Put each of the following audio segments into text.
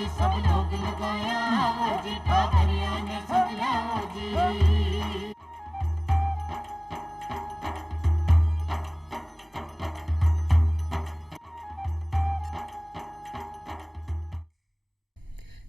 जी सब लोग लगाया वो जी ठाकरिया ने समझा वो जी।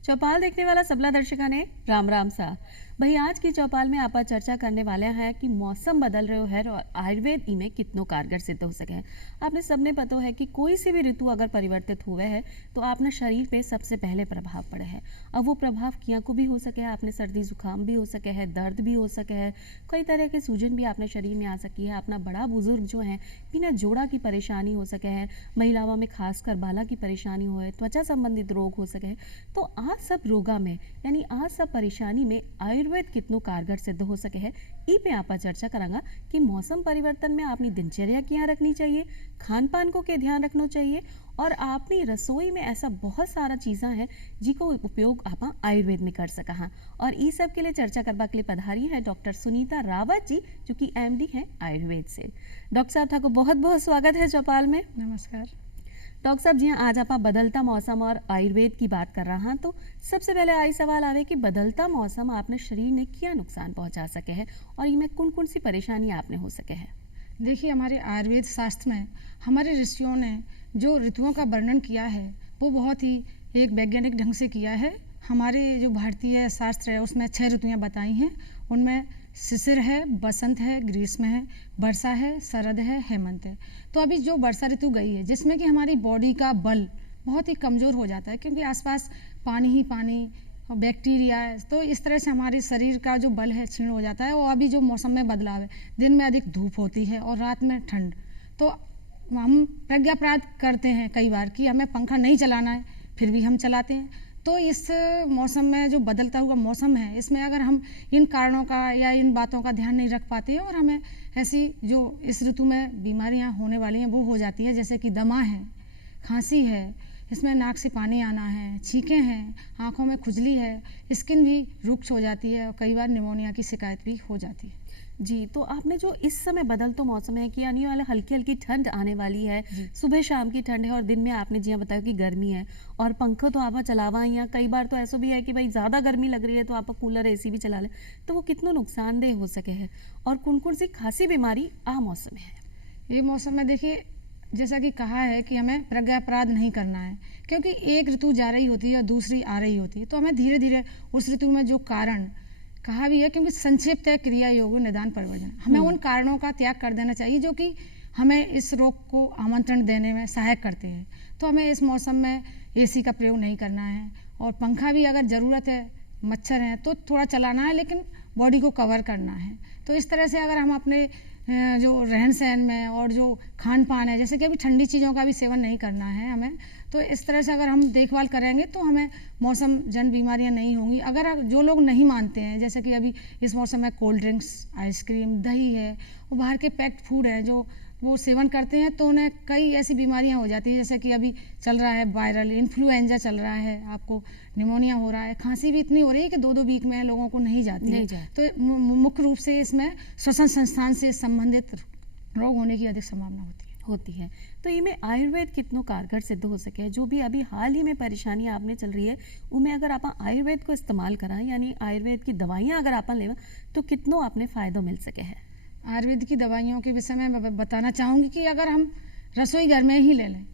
चौपाल देखने वाला सबला दर्शका ने राम राम सा। भाई आज की चौपाल में आपा चर्चा करने वाले हैं कि मौसम बदल रहे है और आयुर्वेद इमें कितनो कारगर सिद्ध हो सके हैं। आपने सबने पता है कि कोई सी भी ऋतु अगर परिवर्तित हुए है तो आपने शरीर पे सबसे पहले प्रभाव पड़े है। अब वो प्रभाव किया को भी हो सके है, आपने सर्दी जुकाम भी हो सके है, दर्द भी हो सके है, कई तरह के सूजन भी आपने शरीर में आ सकी है, अपना बड़ा बुजुर्ग जो है बिना जोड़ा की परेशानी हो सके है, महिलाओं में खासकर बाला की परेशानी हो है, त्वचा संबंधित रोग हो सके है। तो आज सब रोगा में यानी आज सब परेशानी में आयुर्वेद कितनो कारगर सिद्ध हो सके है ई पे आपा चर्चा करांगा कि मौसम परिवर्तन में अपनी दिनचर्या क्या रखनी चाहिए, खान पान को क्या ध्यान रखना चाहिए और अपनी रसोई में ऐसा बहुत सारा चीज़ा है जिको उपयोग आप आयुर्वेद में कर सका हाँ। और इस सब के लिए चर्चा करवा के लिए पधारी है डॉक्टर सुनीता रावत जी जो कि एमडी हैं आयुर्वेद से। डॉक्टर साहब था को बहुत बहुत स्वागत है चौपाल में। नमस्कार डॉक्टर साहब जी आज आप बदलता मौसम और आयुर्वेद की बात कर रहा हैं तो सबसे पहले आई सवाल आवे कि बदलता मौसम आपने शरीर ने क्या नुकसान पहुंचा सके है और इनमें कौन कौन सी परेशानी आपने हो सके है। देखिए हमारे आयुर्वेद शास्त्र में हमारे ऋषियों ने जो ऋतुओं का वर्णन किया है वो बहुत ही एक वैज्ञानिक ढंग से किया है। हमारे जो भारतीय शास्त्र है उसमें 6 ऋतुएं बताई हैं। उनमें शिशिर है, बसंत है, ग्रीष्म है, वर्षा है, शरद है, हेमंत है। तो अभी जो वर्षा ऋतु गई है जिसमें कि हमारी बॉडी का बल बहुत ही कमज़ोर हो जाता है क्योंकि आसपास पानी ही पानी और बैक्टीरिया है, तो इस तरह से हमारे शरीर का जो बल है क्षीण हो जाता है। और अभी जो मौसम में बदलाव है, दिन में अधिक धूप होती है और रात में ठंड, तो हम प्रज्ञाप्राप्त करते हैं कई बार कि हमें पंखा नहीं चलाना है फिर भी हम चलाते हैं। तो इस मौसम में जो बदलता हुआ मौसम है इसमें अगर हम इन कारणों का या इन बातों का ध्यान नहीं रख पाते हैं और हमें ऐसी जो इस ऋतु में बीमारियां होने वाली हैं वो हो जाती है, जैसे कि दमा है, खांसी है, इसमें नाक से पानी आना है, छींकें हैं, आँखों में खुजली है, स्किन भी रुक्ष हो जाती है और कई बार निमोनिया की शिकायत भी हो जाती है। जी तो आपने जो इस समय बदल तो मौसम है कि आने वाला हल्की हल्की ठंड आने वाली है, सुबह शाम की ठंड है और दिन में आपने जी बताया कि गर्मी है और पंखा तो आप चलावा ही, कई बार तो ऐसा भी है कि भाई ज़्यादा गर्मी लग रही है तो आप कूलर एसी भी चला लें, तो वो कितना नुकसानदेह हो सके है और कौन कौन सी खासी बीमारी आ मौसम है। ये मौसम में देखिए जैसा कि कहा है कि हमें प्रज्ञापराध नहीं करना है क्योंकि एक ऋतु जा रही होती है और दूसरी आ रही होती है, तो हमें धीरे धीरे उस ऋतु में जो कारण कहा भी है क्योंकि संक्षिप्त है क्रिया योग निदान प्रवर्जन, हमें उन कारणों का त्याग कर देना चाहिए जो कि हमें इस रोग को आमंत्रण देने में सहायक करते हैं। तो हमें इस मौसम में एसी का प्रयोग नहीं करना है और पंखा भी अगर ज़रूरत है, मच्छर हैं तो थोड़ा चलाना है लेकिन बॉडी को कवर करना है। तो इस तरह से अगर हम अपने जो रहन सहन में और जो खान पान है, जैसे कि अभी ठंडी चीज़ों का भी सेवन नहीं करना है हमें, तो इस तरह से अगर हम देखभाल करेंगे तो हमें मौसम जन बीमारियां नहीं होंगी। अगर जो लोग नहीं मानते हैं, जैसे कि अभी इस मौसम में कोल्ड ड्रिंक्स, आइसक्रीम, दही है और बाहर के पैक्ड फूड है जो वो सेवन करते हैं तो उन्हें कई ऐसी बीमारियां हो जाती है, जैसे कि अभी चल रहा है वायरल इन्फ्लुएंजा चल रहा है, आपको निमोनिया हो रहा है, खांसी भी इतनी हो रही है कि 2-2 वीक में लोगों को नहीं जाती है। तो मुख्य रूप से इसमें श्वसन संस्थान से संबंधित रोग होने की अधिक संभावना होती है। तो इनमें आयुर्वेद कितनो कारगर सिद्ध हो सके, जो भी अभी हाल ही में परेशानी आपने चल रही है उनमें अगर आप आयुर्वेद को इस्तेमाल करा यानी आयुर्वेद की दवाइयाँ अगर आप लेवा तो कितनों आपने फ़ायदा मिल सके है। आयुर्वेद की दवाइयों के विषय में मैं बताना चाहूँगी कि अगर हम रसोई घर में ही ले लें,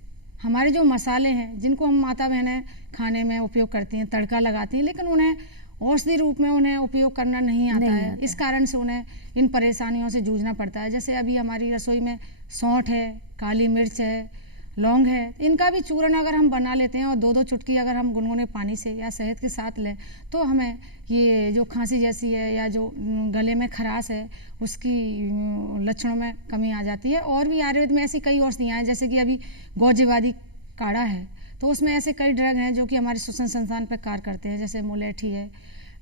हमारे जो मसाले हैं जिनको हम माता बहनें खाने में उपयोग करती हैं, तड़का लगाती हैं, लेकिन उन्हें औषधि रूप में उन्हें उपयोग करना नहीं आता है। इस कारण से उन्हें इन परेशानियों से जूझना पड़ता है। जैसे अभी हमारी रसोई में सौंठ है, काली मिर्च है, लौंग है, इनका भी चूर्ण अगर हम बना लेते हैं और 2-2 चुटकी अगर हम गुनगुने पानी से या शहद के साथ लें तो हमें ये जो खांसी जैसी है या जो गले में खराश है उसकी लक्षणों में कमी आ जाती है। और भी आयुर्वेद में ऐसी कई औषधियाँ हैं, जैसे कि अभी गौजेवादी काढ़ा है तो उसमें ऐसे कई ड्रग हैं जो कि हमारे श्वसन संस्थान पर कार्य करते हैं, जैसे मुलेठी है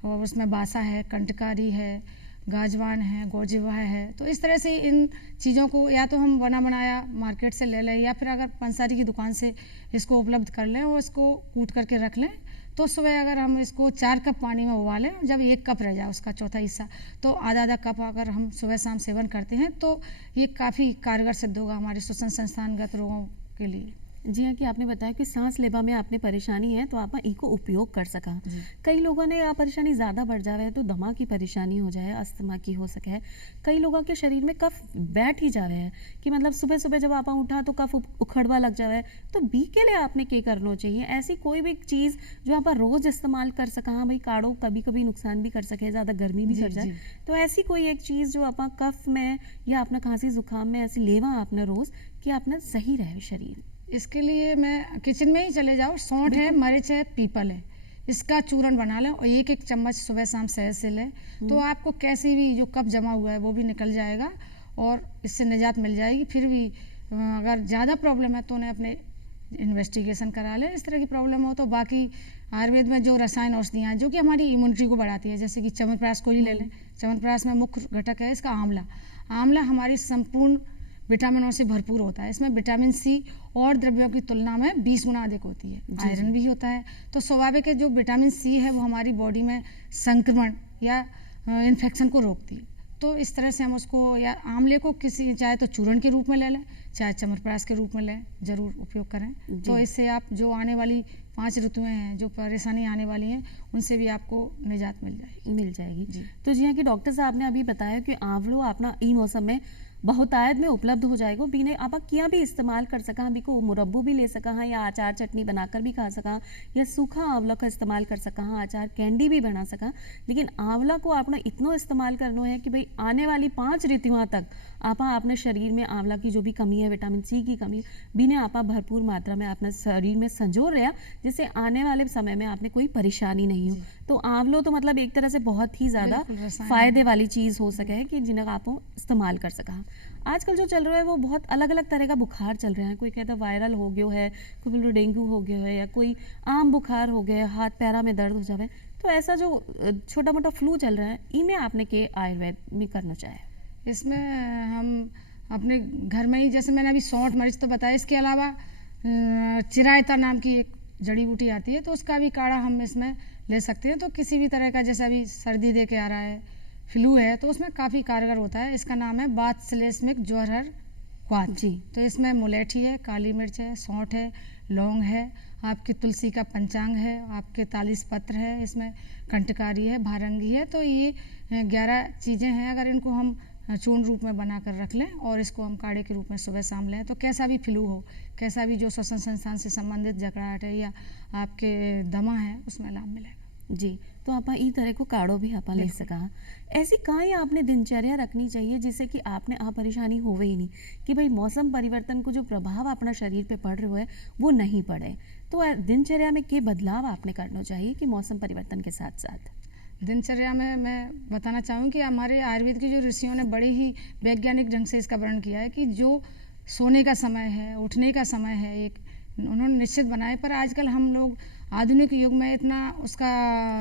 और उसमें बासा है, कंटकारी है, गाजवान है, गोजिवा है। तो इस तरह से इन चीज़ों को या तो हम बना बनाया मार्केट से ले लें या फिर अगर पंसारी की दुकान से इसको उपलब्ध कर लें और इसको कूट करके रख लें, तो सुबह अगर हम इसको 4 कप पानी में उबालें, जब 1 कप रह जाए उसका चौथा हिस्सा, तो आधा कप अगर हम सुबह शाम सेवन करते हैं तो ये काफ़ी कारगर सिद्ध होगा हमारे श्वसन संस्थानगत रोगों के लिए। जी हाँ, कि आपने बताया कि सांस लेबा में आपने परेशानी है तो आप इको उपयोग कर सका। कई लोगों ने आ परेशानी ज़्यादा बढ़ जावे तो दमा की परेशानी हो जाए, अस्थमा की हो सके है। कई लोगों के शरीर में कफ बैठ ही जावे है कि मतलब सुबह सुबह जब आप उठा तो कफ उखड़वा लग जावे। तो बी के लिए आपने क्या करना चाहिए? ऐसी कोई भी चीज़ जो आप रोज इस्तेमाल कर सका, हाँ भाई काढ़ो कभी कभी नुकसान भी कर सके, ज़्यादा गर्मी भी जी, कर जाए, जी। तो ऐसी कोई एक चीज़ जो आप कफ में या अपना खांसी जुकाम में ऐसी लेवा आपने रोज कि आपने सही रहे शरीर। इसके लिए मैं किचन में ही चले जाओ, सौंठ है, मिर्च है, पीपल है, इसका चूरन बना लें और एक एक चम्मच सुबह शाम शहद से लें तो आपको कैसी भी जो कफ जमा हुआ है वो भी निकल जाएगा और इससे निजात मिल जाएगी। फिर भी अगर ज़्यादा प्रॉब्लम है तो उन्हें अपने इन्वेस्टिगेशन करा लें। इस तरह की प्रॉब्लम हो तो बाकी आयुर्वेद में जो रसायन औषधियाँ हैं जो कि हमारी इम्यूनिटी को बढ़ाती है, जैसे कि च्यवनप्राश को ही ले लें। च्यवनप्राश में मुख्य घटक है इसका आंवला। आंवला हमारी संपूर्ण विटामिनों से भरपूर होता है। इसमें विटामिन सी और द्रव्यों की तुलना में 20 गुना अधिक होती है। आयरन भी होता है। तो स्वाभाविक है जो विटामिन सी है वो हमारी बॉडी में संक्रमण या इन्फेक्शन को रोकती है। तो इस तरह से हम उसको या आंवले को किसी चाहे तो चूर्ण के रूप में ले लें, चाहे च्यवनप्राश के रूप में लें, जरूर उपयोग करें। तो इससे आप जो आने वाली 5 ऋतुएं हैं, जो परेशानी आने वाली हैं, उनसे भी आपको निजात मिल जाएगी। जी। तो जी हाँ कि डॉक्टर साहब ने अभी बताया कि आंवलो अपना ई मौसम में बहुतायत में उपलब्ध हो जाएगा। बीने आप किया भी इस्तेमाल कर सका, अभी को मुरब्बू भी ले सका हाँ, या अचार चटनी बनाकर भी खा सका, या सूखा आंवला का इस्तेमाल कर सका हाँ, अचार कैंडी भी बना सका। लेकिन आंवला को आपने इतना इस्तेमाल करना है कि भाई आने वाली 5 ऋतुओं तक आप अपने शरीर में आंवला की जो भी कमी है, विटामिन सी की कमी बीने आप भरपूर मात्रा में अपने शरीर में संजो रहा, जिससे आने वाले समय में आपने कोई परेशानी नहीं हो। तो आंवलो तो मतलब एक तरह से बहुत ही ज़्यादा फायदे वाली चीज़ हो सके कि जिन्हें आप इस्तेमाल कर सका। आजकल जो चल रहा है वो बहुत अलग अलग तरह का बुखार चल रहा है। कोई कहता है वायरल हो गया है, कोई बोलो डेंगू हो गया है, या कोई आम बुखार हो गया, हाथ पैरा में दर्द हो जाए। तो ऐसा जो छोटा मोटा फ्लू चल रहा है, इनमें आपने के आयुर्वेद में करना चाहे? इसमें हम अपने घर में ही, जैसे मैंने अभी सौंठ मिर्च तो बताया, इसके अलावा चिरायता नाम की एक जड़ी बूटी आती है तो उसका भी काढ़ा हम इसमें ले सकते हैं। तो किसी भी तरह का, जैसे अभी सर्दी दे के आ रहा है, फ्लू है, तो उसमें काफ़ी कारगर होता है। इसका नाम है बादश्लेष्मिक ज्वरहर क्वाथ। जी। तो इसमें मुलेठी है, काली मिर्च है, सौंठ है, लौंग है, आपकी तुलसी का पंचांग है, आपके तालीस पत्र है, इसमें कंटकारी है, भारंगी है। तो ये 11 चीज़ें हैं। अगर इनको हम चूर्ण रूप में बनाकर रख लें और इसको हम काढ़े के रूप में सुबह शाम लें तो कैसा भी फ्लू हो, कैसा भी जो श्वसन संस्थान से संबंधित जकड़ाहट है या आपके दमा है, उसमें लाभ मिलेगा। जी। तो आप ई तरह को काढ़ो भी आप ले सका। ऐसी कहीं आपने दिनचर्या रखनी चाहिए जिससे कि आपने परेशानी होवे ही नहीं, कि भाई मौसम परिवर्तन को जो प्रभाव अपना शरीर पे पड़ रहा है वो नहीं पड़े। तो दिनचर्या में क्या बदलाव आपने करना चाहिए कि मौसम परिवर्तन के साथ साथ? दिनचर्या में मैं बताना चाहूँ कि हमारे आयुर्वेद के जो ऋषियों ने बड़े ही वैज्ञानिक ढंग से इसका वर्णन किया है कि जो सोने का समय है, उठने का समय है, एक उन्होंने निश्चित बनाए। पर आजकल हम लोग आधुनिक युग में इतना उसका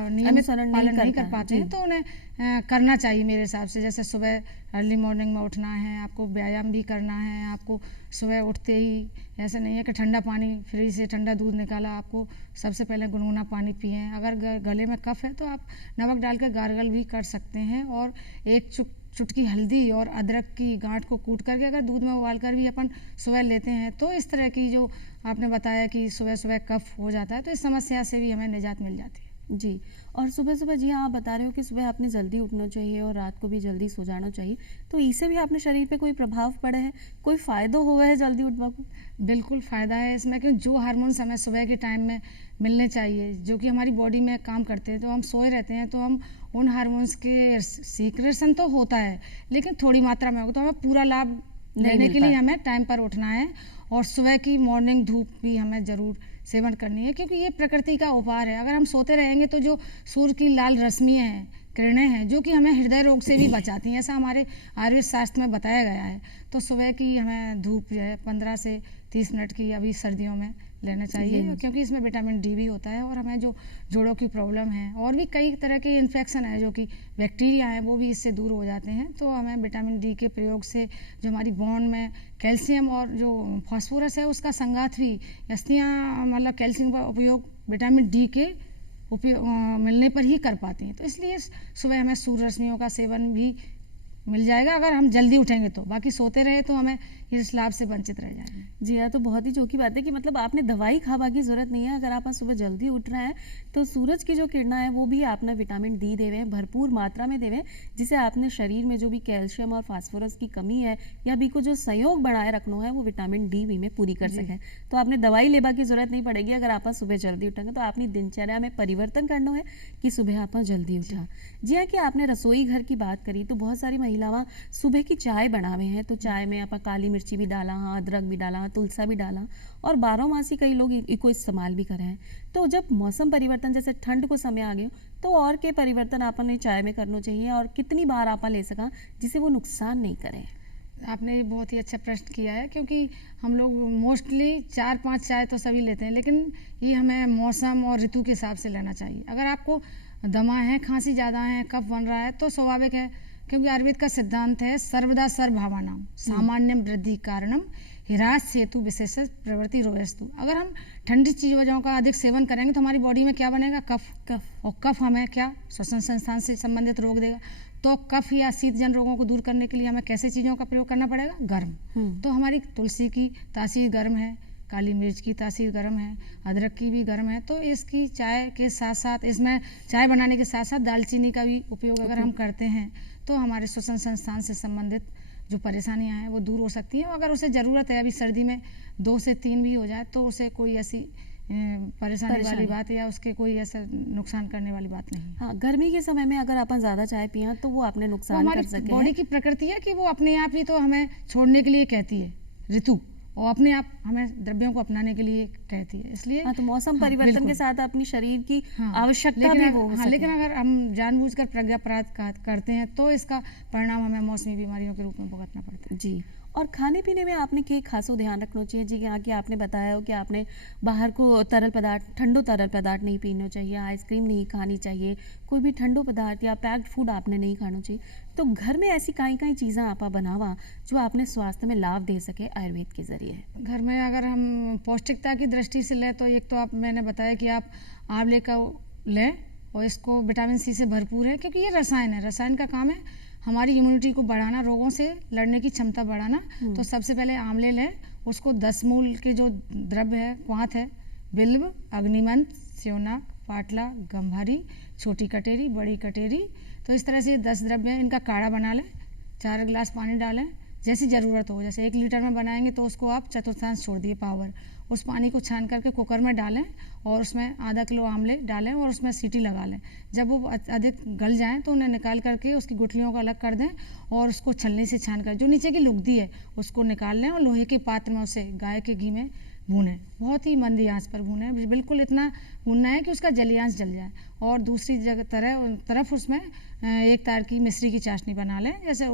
नियमित पालन नहीं कर पाते हैं, तो उन्हें करना चाहिए मेरे हिसाब से। जैसे सुबह अर्ली मॉर्निंग में उठना है, आपको व्यायाम भी करना है, आपको सुबह उठते ही ऐसा नहीं है कि ठंडा पानी फ्रिज से ठंडा दूध निकाला, आपको सबसे पहले गुनगुना पानी पिएं। अगर गले में कफ है तो आप नमक डालकर गार्गल भी कर सकते हैं और एक चुटकी हल्दी और अदरक की गांठ को कूट करके अगर दूध में उबाल कर भी अपन सुबह लेते हैं तो इस तरह की जो आपने बताया कि सुबह सुबह कफ हो जाता है तो इस समस्या से भी हमें निजात मिल जाती है। जी। और सुबह सुबह जी हाँ, आप बता रहे हो कि सुबह आपने जल्दी उठना चाहिए और रात को भी जल्दी सो जाना चाहिए, तो इससे भी आपने शरीर पे कोई प्रभाव पड़ा है, कोई फ़ायदा हुआ है जल्दी उठवा को? बिल्कुल फ़ायदा है इसमें, क्योंकि जो हार्मोन्स हमें सुबह के टाइम में मिलने चाहिए, जो कि हमारी बॉडी में काम करते हैं, तो हम सोए रहते हैं तो हम उन हार्मोन्स के सीक्रेशन तो होता है लेकिन थोड़ी मात्रा में होगा, तो हमें पूरा लाभ लेने के लिए हमें टाइम पर उठना है और सुबह की मॉर्निंग धूप भी हमें ज़रूर सेवन करनी है, क्योंकि ये प्रकृति का उपहार है। अगर हम सोते रहेंगे तो जो सूर्य की लाल रश्मियाँ हैं, किरणें हैं, जो कि हमें हृदय रोग से भी बचाती हैं, ऐसा हमारे आयुर्वेद शास्त्र में बताया गया है। तो सुबह की हमें धूप जो है 15 से 30 मिनट की अभी सर्दियों में लेना चाहिए, क्योंकि इसमें विटामिन डी भी होता है और हमें जो जोड़ों की प्रॉब्लम है और भी कई तरह के इन्फेक्शन है, जो कि बैक्टीरिया हैं, वो भी इससे दूर हो जाते हैं। तो हमें विटामिन डी के प्रयोग से जो हमारी बोन में कैल्शियम और जो फास्फोरस है उसका संघात भी, अस्थियाँ मतलब कैल्शियम का उपयोग विटामिन डी के उपयोग मिलने पर ही कर पाती हैं। तो इसलिए सुबह हमें सूर्य रश्मियों का सेवन भी मिल जाएगा अगर हम जल्दी उठेंगे तो। बाकी सोते रहे तो हमें इस लाभ से वंचित रह जाएंगे। जी हाँ, तो बहुत ही चौकी बात है कि मतलब आपने दवाई खावा की जरूरत नहीं है। अगर आप सुबह जल्दी उठ रहे हैं तो सूरज की जो किरणा है वो भी आपने विटामिन डी देवे हैं, भरपूर मात्रा में देवे, जिसे आपने शरीर में जो भी कैल्शियम और फास्फोरस की कमी है या भी को जो सहयोग बढ़ाए रखना है वो विटामिन डी भी में पूरी कर सके। तो आपने दवाई लेबा की जरूरत नहीं पड़ेगी अगर आप सुबह जल्दी उठेंगे। तो आपनी दिनचर्या में परिवर्तन करना है कि सुबह आप जल्दी उठा। जी हाँ, कि आपने रसोई घर की बात करी तो बहुत सारी महिलावां सुबह की चाय बनावे हैं, तो चाय में आप काली मिर्ची भी डाला, हाँ अदरक भी डाला, हाँ तुलसा भी डाला, और 12 मासी कई लोग इसको इस्तेमाल भी करे हैं। तो जब मौसम परिवर्तन जैसे ठंड को समय आ गयो तो और के परिवर्तन आपने चाय में करना चाहिए और कितनी बार आप ले सका जिससे वो नुकसान नहीं करे? आपने ये बहुत ही अच्छा प्रश्न किया है, क्योंकि हम लोग मोस्टली 4-5 चाय तो सभी लेते हैं, लेकिन ये हमें मौसम और ऋतु के हिसाब से लेना चाहिए। अगर आपको दमा है, खांसी ज़्यादा है, कफ बन रहा है तो स्वाभाविक है, क्योंकि आयुर्वेद का सिद्धांत है सर्वदा सर्वभावानां सामान्यम वृद्धि कारणम हिरास सेतु विशेष प्रवृत्ति रोयस्तु। अगर हम ठंडी चीज़ों का अधिक सेवन करेंगे तो हमारी बॉडी में क्या बनेगा? कफ। और कफ हमें क्या श्वसन संस्थान से संबंधित रोग देगा। तो कफ या शीतजन रोगों को दूर करने के लिए हमें कैसे चीज़ों का प्रयोग करना पड़ेगा? गर्म। तो हमारी तुलसी की तासीर गर्म है, काली मिर्च की तासीर गर्म है, अदरक की भी गर्म है। तो इसकी चाय के साथ साथ, इसमें चाय बनाने के साथ साथ दालचीनी का भी उपयोग अगर हम करते हैं तो हमारे श्वसन संस्थान से संबंधित जो परेशानियां हैं वो दूर हो सकती हैं। अगर उसे ज़रूरत है, अभी सर्दी में 2 से 3 भी हो जाए तो उसे कोई ऐसी परेशानी वाली बात या उसके कोई ऐसा नुकसान करने वाली बात नहीं। हाँ, गर्मी के समय में अगर अपन ज़्यादा चाय पिया तो वो आपने नुकसान कर सके। बॉडी की प्रकृति है कि वो अपने आप ही तो हमें छोड़ने के लिए कहती है ऋतु, और अपने आप हमें द्रव्यों को अपनाने के लिए कहती है। इसलिए हाँ, तो मौसम परिवर्तन के साथ अपनी शरीर की आवश्यकता भी वो हो सके। लेकिन अगर हम जानबूझकर प्रज्ञापराध करते हैं तो इसका परिणाम हमें मौसमी बीमारियों के रूप में भुगतना पड़ता है। जी, और खाने पीने में आपने के खासो ध्यान रखना चाहिए? जी, यहाँ की आपने बताया हो कि आपने बाहर को तरल पदार्थ, ठंडो तरल पदार्थ नहीं पीना चाहिए, आइसक्रीम नहीं खानी चाहिए, कोई भी ठंडो पदार्थ या पैक्ड फूड आपने नहीं खाना चाहिए। तो घर में ऐसी कई चीज़ें आप बनावा जो आपने स्वास्थ्य में लाभ दे सके आयुर्वेद के जरिए? घर में अगर हम पौष्टिकता की दृष्टि से लें तो एक तो आप, मैंने बताया कि आप आंवले का लें और इसको विटामिन सी से भरपूर है, क्योंकि ये रसायन है। रसायन का काम है हमारी इम्यूनिटी को बढ़ाना, रोगों से लड़ने की क्षमता बढ़ाना। तो सबसे पहले आंवले लें, उसको 10 मूल के जो द्रव्य है, क्वाथ है, बिल्व, अग्निमंत, स्योना, पाटला, गंभारी, छोटी कटेरी, बड़ी कटेरी, तो इस तरह से 10 द्रव्य हैं। इनका काढ़ा बना लें, 4 गिलास पानी डालें, जैसी ज़रूरत हो। जैसे 1 लीटर में बनाएंगे तो उसको आप चतुर्थांश छोड़ दिए पावर, उस पानी को छान करके कुकर में डालें और उसमें आधा किलो आंवले डालें और उसमें सीटी लगा लें। जब वो अधिक गल जाएं तो उन्हें निकाल करके उसकी गुठलियों को अलग कर दें और उसको छलनी से छान कर जो नीचे की लुगदी है उसको निकाल लें और लोहे के पात्र में उसे गाय के घी में भूनें। बहुत ही मंदी आंच पर भूनें, बिल्कुल इतना भूनना है कि उसका जलियांश जल जाए। और दूसरी तरफ उसमें 1 तार की मिश्री की चाशनी बना लें, जैसे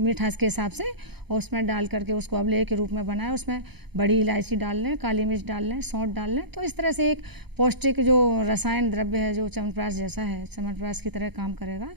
मिठास के हिसाब से, और उसमें डाल करके उसको अवलेह के रूप में बनाएं। उसमें बड़ी इलायची डाल लें, काली मिर्च डाल लें, सौंठ डाल लें। तो इस तरह से एक पौष्टिक जो रसायन द्रव्य है जो च्यवनप्राश जैसा है, च्यवनप्राश की तरह काम करेगा,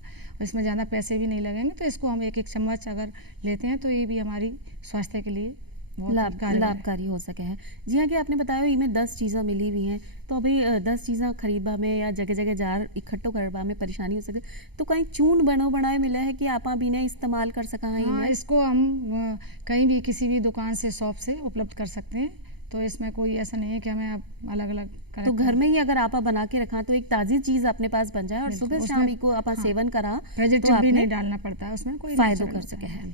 इसमें ज़्यादा पैसे भी नहीं लगेंगे। तो इसको हम 1-1 चम्मच अगर लेते हैं तो ये भी हमारी स्वास्थ्य के लिए लाभकारी हो सके हैं। जी हाँ, कि आपने बताया इनमें 10 चीज़ें मिली हुई हैं, तो अभी 10 चीज़ें खरीदबा में या जगह जगह जार इकट्ठो करवा में परेशानी हो सके, तो कहीं चून बनाए मिला है कि आप भी इन्हें इस्तेमाल कर सका है? हाँ, इसको हम कहीं भी किसी भी दुकान से, शॉप से उपलब्ध कर सकते हैं। तो इसमें कोई ऐसा नहीं है कि हमें अब अलग अलग तो घर में ही अगर आप बना के रखा तो एक ताज़ी चीज़ अपने पास बन जाए और सुबह शाम को आप सेवन करा तो भी नहीं डालना पड़ता है, उसमें कोई फायदा कर सके है।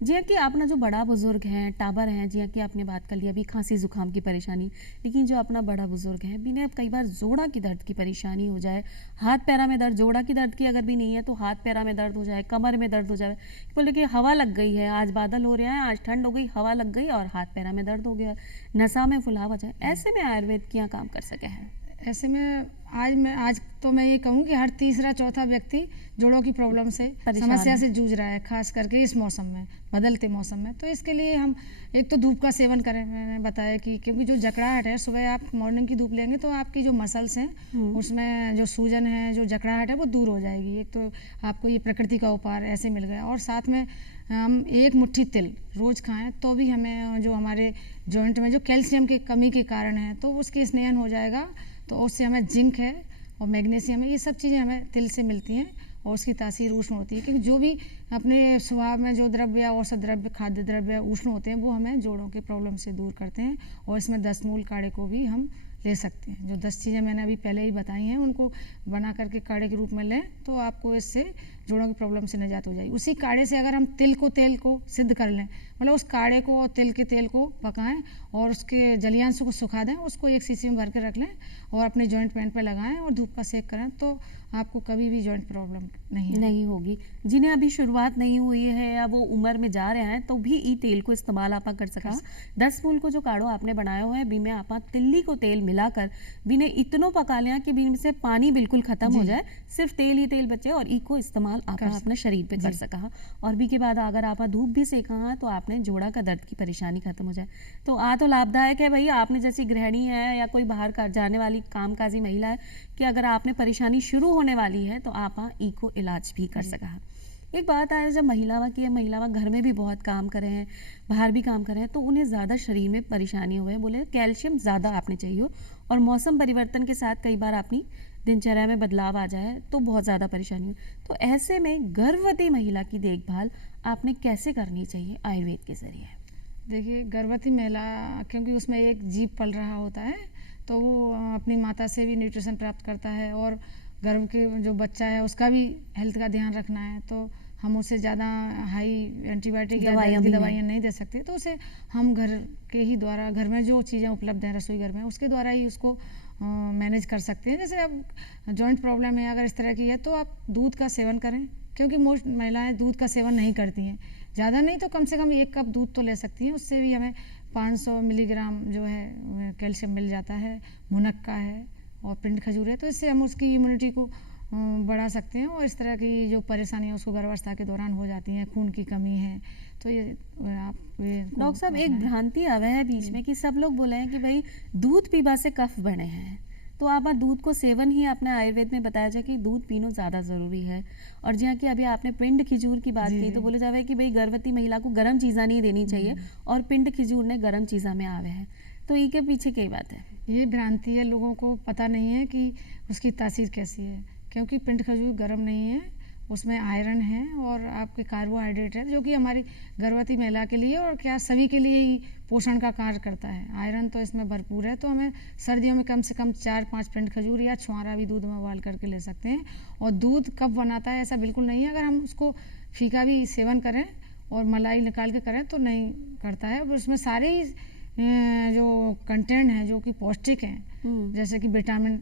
जी कि अपना जो बड़ा बुजुर्ग हैं, टाबर हैं, जी कि आपने बात कर लिया अभी खांसी जुकाम की परेशानी, लेकिन जो अपना बड़ा बुजुर्ग है बिना कई बार जोड़ा की दर्द की परेशानी हो जाए, हाथ पैरा में दर्द, जोड़ा की दर्द की अगर भी नहीं है तो हाथ पैरा में दर्द हो जाए, कमर में दर्द हो जाए, बोले कि हवा लग गई है, आज बादल हो रहे हैं, आज ठंड हो गई, हवा लग गई और हाथ पैरा में दर्द हो गया, नसा में फुलाव हो जाए, ऐसे में आयुर्वेद क्या काम कर सके है? ऐसे में आज तो मैं ये कहूँ कि हर तीसरा चौथा व्यक्ति जोड़ों की प्रॉब्लम से, समस्या से जूझ रहा है, खास करके इस मौसम में, बदलते मौसम में। तो इसके लिए हम एक तो धूप का सेवन करें, मैंने बताया कि क्योंकि जो जकड़ाहट है, सुबह आप मॉर्निंग की धूप लेंगे तो आपकी जो मसल्स हैं उसमें जो सूजन है, जो जकड़ाहट है वो दूर हो जाएगी। एक तो आपको ये प्रकृति का उपहार ऐसे मिल गया, और साथ में हम 1 मुट्ठी तिल रोज़ खाएं तो भी हमें जो हमारे जॉइंट में जो कैल्शियम की कमी के कारण है तो उसके स्नेहन हो जाएगा। तो उससे हमें जिंक है और मैग्नीशियम है, ये सब चीज़ें हमें तिल से मिलती हैं और उसकी तासीर उष्ण होती है, क्योंकि जो भी अपने स्वभाव में जो द्रव्य, औषध द्रव्य, खाद्य द्रव्य उष्ण होते हैं वो हमें जोड़ों के प्रॉब्लम से दूर करते हैं। और इसमें 10 मूल काढ़े को भी हम ले सकते हैं। जो 10 चीज़ें मैंने अभी पहले ही बताई हैं उनको बना करके काढ़े के रूप में लें तो आपको इससे जोड़ों की प्रॉब्लम से निजात हो जाएगी। उसी काढ़े से अगर हम तेल को सिद्ध कर लें, मतलब उस काढ़े को और तिल के तेल को पकाएं और उसके जलियांश को सुखा दें, उसको एक शीशी में भर के रख लें और अपने जॉइंट पेन पर लगाएं और धूप का सेक करें तो आपको कभी भी जॉइंट प्रॉब्लम नहीं होगी। जिन्हें अभी शुरुआत नहीं हुई है या वो उम्र में जा रहे हैं तो भी ई तेल को इस्तेमाल आप कर सका। 10 फूल को जो काढ़ो आपने बनाया हुआ है बी में आप तिल्ली को तेल मिलाकर बीने इतनो पका लिया कि बीन से पानी बिल्कुल खत्म हो जाए, सिर्फ तेल ही तेल बचे और ई को इस्तेमाल आप अपने शरीर पे कर सका। और बी के बाद अगर आप धूप भी सेका है तो आपने जोड़ा का दर्द की परेशानी खत्म हो जाए। तो लाभदायक है भाई। आपने जैसी गृहिणी है या कोई बाहर कर जाने वाली कामकाजी महिला है कि अगर आपने परेशानी शुरू होने वाली है तो आप ई को इलाज भी कर सका। एक बात आया जब महिलावा घर में भी बहुत काम करे हैं, बाहर भी काम करे हैं, तो उन्हें ज़्यादा शरीर में परेशानी हुए, बोले कैल्शियम ज़्यादा आपने चाहिए और मौसम परिवर्तन के साथ कई बार अपनी दिनचर्या में बदलाव आ जाए तो बहुत ज़्यादा परेशानी हो। तो ऐसे में गर्भवती महिला की देखभाल आपने कैसे करनी चाहिए आयुर्वेद के जरिए? देखिए, गर्भवती महिला क्योंकि उसमें एक जीव पल रहा होता है तो वो अपनी माता से भी न्यूट्रिशन प्राप्त करता है और गर्भ के जो बच्चा है उसका भी हेल्थ का ध्यान रखना है। तो हम उसे ज़्यादा हाई एंटीबायोटिक या दवाइयाँ नहीं दे सकते, तो उसे हम घर के ही द्वारा, घर में जो चीज़ें उपलब्ध हैं रसोई घर में उसके द्वारा ही उसको मैनेज कर सकते हैं। जैसे अब जॉइंट प्रॉब्लम है अगर इस तरह की है तो आप दूध का सेवन करें, क्योंकि मोस्ट महिलाएं दूध का सेवन नहीं करती हैं। ज़्यादा नहीं तो कम से कम 1 कप दूध तो ले सकती हैं, उससे भी हमें 500 मिलीग्राम जो है कैल्शियम मिल जाता है। मुनक्का है और पिंड खजूर है, तो इससे हम उसकी इम्यूनिटी को बढ़ा सकते हैं। और इस तरह की जो परेशानियाँ उसको गर्भावस्था के दौरान हो जाती हैं, खून की कमी है, तो ये आप डॉक्टर साहब एक भ्रांति आवे है बीच में कि सब लोग बोले हैं कि भाई दूध पीबा से कफ बने हैं, तो आप दूध को सेवन ही आपने आयुर्वेद में बताया जाए कि दूध पीना ज़्यादा ज़रूरी है। और जहाँ कि अभी आपने पिंड खिजूर की बात की तो बोले जावे कि भाई गर्भवती महिला को गर्म चीज़ा नहीं देनी चाहिए और पिंड खिजूर ने गर्म चीज़ा में आवे है, तो ई के पीछे क्या बात है? ये भ्रांति है, लोगों को पता नहीं है कि उसकी तासीर कैसी है, क्योंकि पिंड खजूर गर्म नहीं है, उसमें आयरन है और आपके कार्बोहाइड्रेट है जो कि हमारी गर्भवती महिला के लिए और क्या सभी के लिए ही पोषण का कार्य करता है। आयरन तो इसमें भरपूर है, तो हमें सर्दियों में कम से कम 4-5 पिंड खजूर या छुआरा भी दूध में उबाल करके ले सकते हैं। और दूध कब बनाता है ऐसा बिल्कुल नहीं है, अगर हम उसको फीका भी सेवन करें और मलाई निकाल के करें तो नहीं करता है। उसमें सारे ही जो कंटेंट हैं जो कि पौष्टिक हैं, जैसे कि विटामिन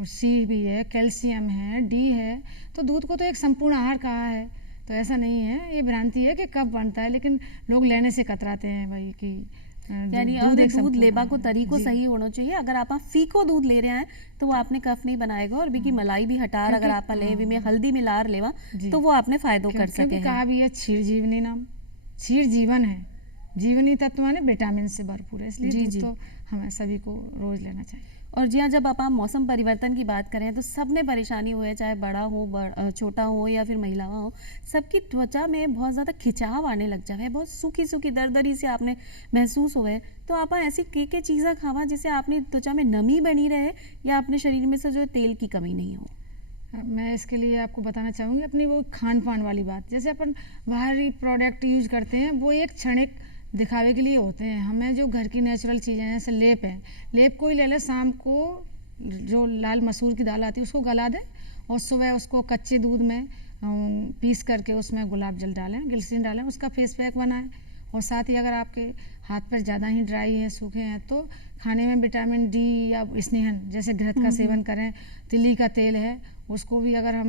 सी भी है, कैल्शियम है, डी है, तो दूध को तो एक संपूर्ण आहार कहा है। तो ऐसा नहीं है, ये भ्रांति है कि कब बनता है, लेकिन लोग लेने से कतराते हैं भाई कि यानी दूध लेबा को तरीको सही होना चाहिए। अगर आप फीको दूध ले रहे हैं तो वो आपने कफ नहीं बनाएगा और भी की मलाई भी हटार अगर आप ले भी में हल्दी मिलार लेवा तो वो आपने फायदो कर सके। कहा भी है क्षीर जीवनी नाम, क्षीर जीवन है, जीवनी तत्व माने विटामिन से भरपूर है, इसलिए दूध तो हमें सभी को रोज लेना चाहिए। और जी हाँ, जब आप मौसम परिवर्तन की बात करें तो सब ने परेशानी हुई है, चाहे बड़ा हो छोटा हो या फिर महिला हो, सबकी त्वचा में बहुत ज़्यादा खिंचाव आने लग जाए, बहुत सूखी सूखी दरदरी से आपने महसूस हुए। तो आप ऐसी के चीज़ें खावा जिससे आपने त्वचा में नमी बनी रहे या अपने शरीर में से जो तेल की कमी नहीं हो? मैं इसके लिए आपको बताना चाहूँगी अपनी वो खान पान वाली बात। जैसे अपन बाहरी प्रोडक्ट यूज करते हैं वो एक क्षणिक दिखावे के लिए होते हैं। हमें जो घर की नेचुरल चीज़ें हैं, जैसे लेप है, लेप को ही ले लें, शाम को जो लाल मसूर की दाल आती है उसको गला दें और सुबह उसको कच्चे दूध में पीस करके उसमें गुलाब जल डालें, ग्लिसरीन डालें, उसका फेस पैक बनाएं। और साथ ही अगर आपके हाथ पर ज़्यादा ही ड्राई हैं, सूखे हैं, तो खाने में विटामिन डी या स्नेहन जैसे घृत का सेवन करें। तिल्ली का तेल है उसको भी अगर हम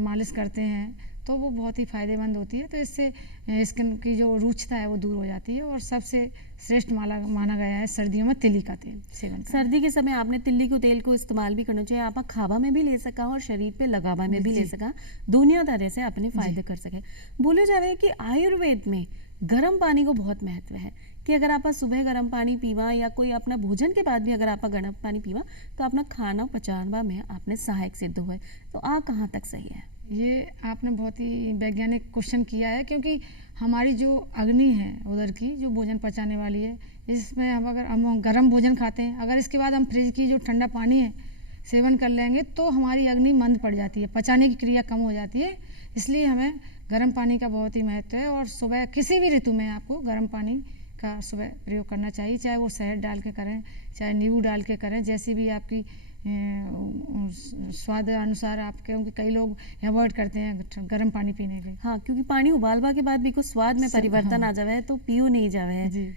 मालिश करते हैं तो वो बहुत ही फ़ायदेमंद होती है। तो इससे स्किन की जो रुक्षता है वो दूर हो जाती है। और सबसे श्रेष्ठ माना गया है सर्दियों में तिल्ली का तेल सेवन। सर्दी के समय आपने तिल्ली को तेल को इस्तेमाल भी करना चाहिए। आप खावा में भी ले सका और शरीर पे लगावा में भी ले सका, दोनों तरह से अपने फायदे कर सके। बोले जावे कि आयुर्वेद में गर्म पानी को बहुत महत्व है कि अगर आप सुबह गर्म पानी पीवा या कोई अपना भोजन के बाद भी अगर आप गर्म पानी पीवा तो अपना खाना पचावा में आपने सहायक सिद्ध हुए। तो आ कहाँ तक सही है? ये आपने बहुत ही वैज्ञानिक क्वेश्चन किया है, क्योंकि हमारी जो अग्नि है उधर की जो भोजन पचाने वाली है, इसमें हम अगर हम गर्म भोजन खाते हैं, अगर इसके बाद हम फ्रिज की जो ठंडा पानी है सेवन कर लेंगे तो हमारी अग्नि मंद पड़ जाती है, पचाने की क्रिया कम हो जाती है। इसलिए हमें गर्म पानी का बहुत ही महत्व है और सुबह किसी भी ऋतु में आपको गर्म पानी का सुबह प्रयोग करना चाहिए, चाहे वो शहद डाल के करें, चाहे नींबू डाल के करें, जैसी भी आपकी स्वाद अनुसार आप, क्योंकि कई लोग अवॉइड करते हैं गर्म पानी पीने के। हाँ, क्योंकि पानी उबालवा के बाद भी कुछ स्वाद में परिवर्तन आ जावे है तो पियो नहीं जावे है जी।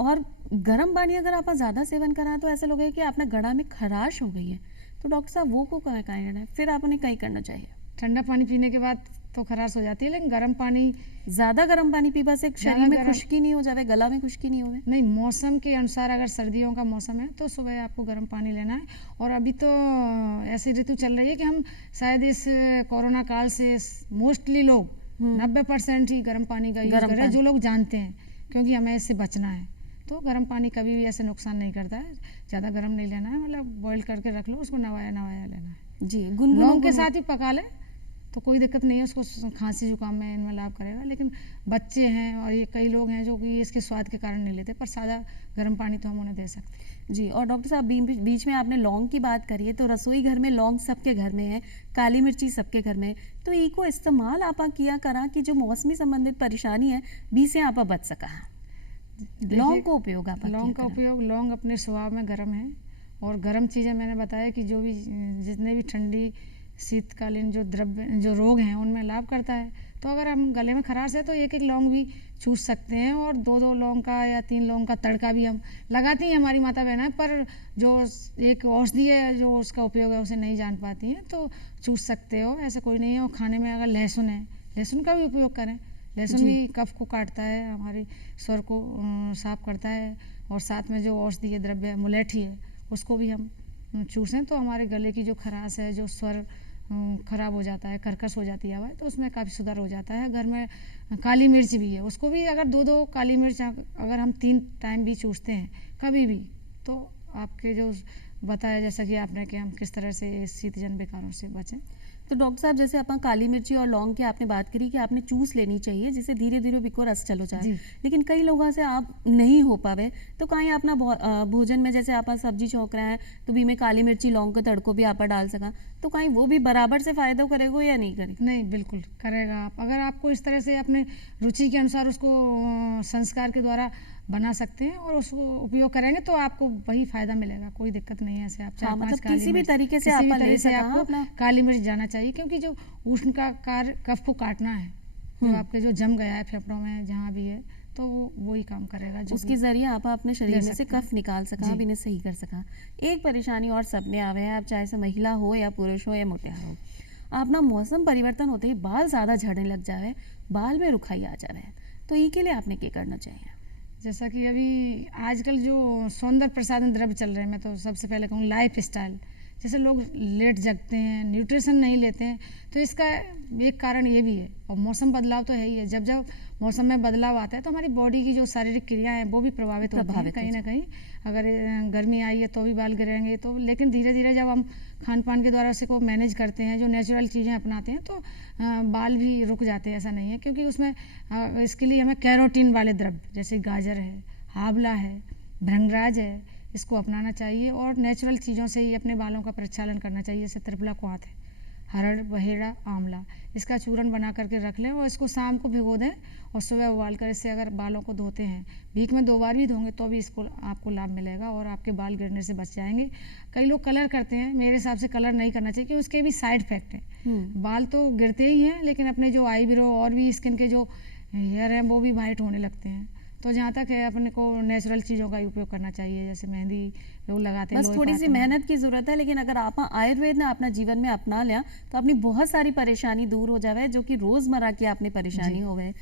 और गर्म पानी अगर आप ज़्यादा सेवन करा तो ऐसा लगे कि आपने गला में खराश हो गई है, तो डॉक्टर साहब वो को क्या करना है, फिर आपने कहीं करना चाहिए? ठंडा पानी पीने के बाद तो खराश हो जाती है, लेकिन गर्म पानी, ज़्यादा गर्म पानी पीने से शरीर में गर्म- खुश्की नहीं हो जावे, गला में खुश्की नहीं होवे? नहीं, मौसम के अनुसार अगर सर्दियों का मौसम है तो सुबह आपको गर्म पानी लेना है। और अभी तो ऐसी ऋतु चल रही है कि हम शायद इस कोरोना काल से मोस्टली लोग 90% ही गर्म पानी का यूज गर्म कर रहे हैं, पानी। जो लोग जानते हैं, क्योंकि हमें इससे बचना है। तो गर्म पानी कभी भी ऐसे नुकसान नहीं करता है, ज़्यादा गर्म नहीं लेना है, मतलब बॉईल करके रख लो, उसको नवाया नवाया लेना है। जी, गुनगुनों लौंग के को- साथ ही पका ले तो कोई दिक्कत नहीं है, उसको खांसी जुकाम में इनमें लाभ करेगा। लेकिन बच्चे हैं और ये कई लोग हैं जो कि इसके स्वाद के कारण नहीं लेते, पर सादा गर्म पानी तो हम उन्हें दे सकते हैं। जी, और डॉक्टर साहब बीच में आपने लौंग की बात करी है, तो रसोई घर में लौंग सबके घर में है, काली मिर्ची सबके घर में है, तो इको इस्तेमाल आपा किया करा कि जो मौसमी संबंधित परेशानी है बी से आपा बच सका है। देखिए, लौंग का उपयोग आपा लौंग किया का करा। उपयोग, लौंग अपने स्वभाव में गर्म है और गर्म चीज़ें मैंने बताया कि जो भी जितने भी ठंडी शीतकालीन जो द्रव्य जो रोग हैं उनमें लाभ करता है। तो अगर हम गले में खराश है तो एक एक लौंग भी चूस सकते हैं और दो दो लौंग का या 3 लौंग का तड़का भी हम लगाती हैं हमारी माता बहनें, पर जो एक औषधि है जो उसका उपयोग है उसे नहीं जान पाती हैं, तो चूस सकते हो, ऐसा कोई नहीं है। और खाने में अगर लहसुन है, लहसुन का भी उपयोग करें, लहसुन जी। भी कफ को काटता है, हमारी स्वर को साफ करता है। और साथ में जो औषधीय द्रव्य है मुलेठी है, उसको भी हम चूसें तो हमारे गले की जो खराश है, जो स्वर खराब हो जाता है, कर्कश हो जाती है आवाज़, तो उसमें काफ़ी सुधार हो जाता है। घर में काली मिर्च भी है, उसको भी अगर दो दो काली मिर्च अगर हम 3 टाइम भी चूसते हैं कभी भी, तो आपके जो बताया जैसा कि आपने कि हम किस तरह से इस शीतजन विकारों से बचें। तो डॉक्टर साहब जैसे अपन काली मिर्ची और लौंग की आपने बात करी कि आपने चूस लेनी चाहिए जिससे धीरे धीरे बिको रस चलो जाए, जी। लेकिन कई लोगों से आप नहीं हो पावे, तो कहीं अपना भोजन में जैसे आप सब्जी छौंक रहे हैं तो भी में काली मिर्ची लौंग का तड़को भी आप डाल सका, तो कहीं वो भी बराबर से फायदा करेगा या नहीं करेगा? नहीं, बिल्कुल करेगा। आप अगर आपको इस तरह से अपने रुचि के अनुसार उसको संस्कार के द्वारा बना सकते हैं और उसको उपयोग करेंगे तो आपको वही फायदा मिलेगा, कोई दिक्कत नहीं है। ऐसे आप हाँ, 4-5 मतलब काली किसी भी मिर्च, तरीके से किसी भी आप ले तरह से सका आपको अपना। काली मिर्च जाना चाहिए, क्योंकि जो उष्ण का कार्य कफ को काटना है, जो आपके जो जम गया है फेफड़ों में जहाँ भी है, तो वो ही काम करेगा। जो उसके जरिए आप अपने शरीर ले में से सकते हैं। कफ निकाल सका, जी। आप इन्हें सही कर सका। एक परेशानी और सबने आवे है, आप चाहे से महिला हो या पुरुष हो या मोटियार हो, आप ना मौसम परिवर्तन होते ही बाल ज़्यादा झड़ने लग जावे, बाल में रुखाई आ जावे, तो ये के लिए आपने क्या करना चाहिए? जैसा कि अभी आजकल जो सौंदर्य प्रसाधन द्रव्य चल रहे हैं, मैं तो सबसे पहले कहूँ लाइफ स्टाइल, जैसे लोग लेट जगते हैं, न्यूट्रिशन नहीं लेते हैं, तो इसका एक कारण ये भी है। और मौसम बदलाव तो है ही है, जब जब मौसम में बदलाव आता है तो हमारी बॉडी की जो शारीरिक क्रिया है वो भी प्रभावित होती हैं कहीं ना कहीं। अगर गर्मी आई है तो भी बाल गिरेंगे, तो लेकिन धीरे धीरे जब हम खान पान के द्वारा उसे को मैनेज करते हैं, जो नेचुरल चीज़ें अपनाते हैं, तो बाल भी रुक जाते हैं, ऐसा नहीं है। क्योंकि उसमें इसके लिए हमें कैरोटीन वाले द्रव्य जैसे गाजर है, आंवला है, भृंगराज है, इसको अपनाना चाहिए और नेचुरल चीज़ों से ही अपने बालों का प्रक्षालन करना चाहिए। जैसे त्रिफला क्वाथ है, हरड़, बहेड़ा, आंवला, इसका चूरन बना करके रख लें और इसको शाम को भिगो दें और सुबह उबाल कर इससे अगर बालों को धोते हैं, वीक में 2 बार भी धोंगे तो भी इसको आपको लाभ मिलेगा और आपके बाल गिरने से बच जाएंगे। कई लोग कलर करते हैं, मेरे हिसाब से कलर नहीं करना चाहिए, क्योंकि उसके भी साइड इफेक्ट हैं। बाल तो गिरते ही हैं, लेकिन अपने जो आईब्रो और भी स्किन के जो हेयर हैं वो भी वाइट होने लगते हैं। तो जहाँ तक है अपने को नेचुरल चीज़ों का उपयोग करना चाहिए, जैसे मेहंदी लोग लगाते हैं, बस थोड़ी सी मेहनत की जरूरत है, लेकिन अगर आप आयुर्वेद ने अपना जीवन में अपना लिया तो अपनी बहुत सारी परेशानी दूर हो जावे, जो कि रोजमर्रा की अपनी परेशानी हो गए।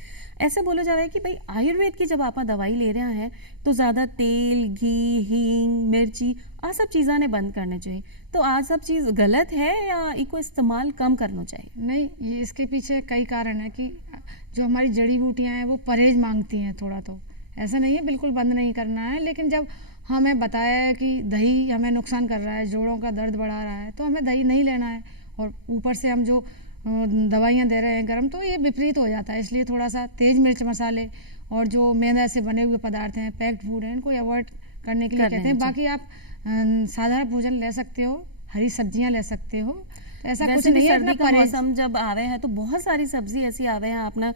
ऐसे बोलो जावे कि भाई आयुर्वेद की जब आप दवाई ले रहे हैं तो ज़्यादा तेल, घी, हींग, मिर्ची आ सब चीज़ा ने बंद करने चाहिए, तो आ सब चीज़ गलत है या इको इस्तेमाल कम करना चाहिए? नहीं, ये इसके पीछे कई कारण है कि जो हमारी जड़ी बूटियाँ हैं वो परहेज मांगती हैं थोड़ा, तो ऐसा नहीं है बिल्कुल बंद नहीं करना है। लेकिन जब हमें बताया है कि दही हमें नुकसान कर रहा है, जोड़ों का दर्द बढ़ा रहा है, तो हमें दही नहीं लेना है। और ऊपर से हम जो दवाइयाँ दे रहे हैं गर्म, तो ये विपरीत हो जाता है। इसलिए थोड़ा सा तेज मिर्च मसाले और जो मैदा से बने हुए पदार्थ हैं, पैक्ड फूड हैं, इनको अवॉइड करने के लिए कहते हैं। बाकी आप साधारण भोजन ले सकते हो, हरी सब्जियां ले सकते हो। तो ऐसा कुछ वैसे भी नहीं है, सर्दी अपना का परहेज। मौसम जब आवे है तो बहुत सारी सब्जी ऐसी आवे हैं आपने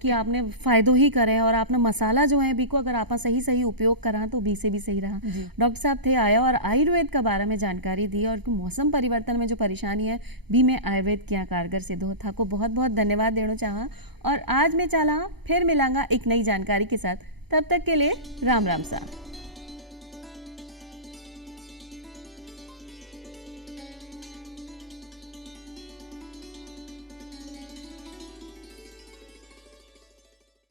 कि आपने फायदो ही करे और आपने मसाला जो है बी को अगर आप सही सही उपयोग करा तो बी से भी सही रहा। जी। डॉक्टर साहब थे आया और आयुर्वेद के बारे में जानकारी दी और मौसम परिवर्तन में जो परेशानी है बी में आयुर्वेद क्या कारगर सिद्ध हो था को बहुत बहुत धन्यवाद देना चाहा और आज मैं चाला फिर मिलांगा एक नई जानकारी के साथ। तब तक के लिए राम राम सा।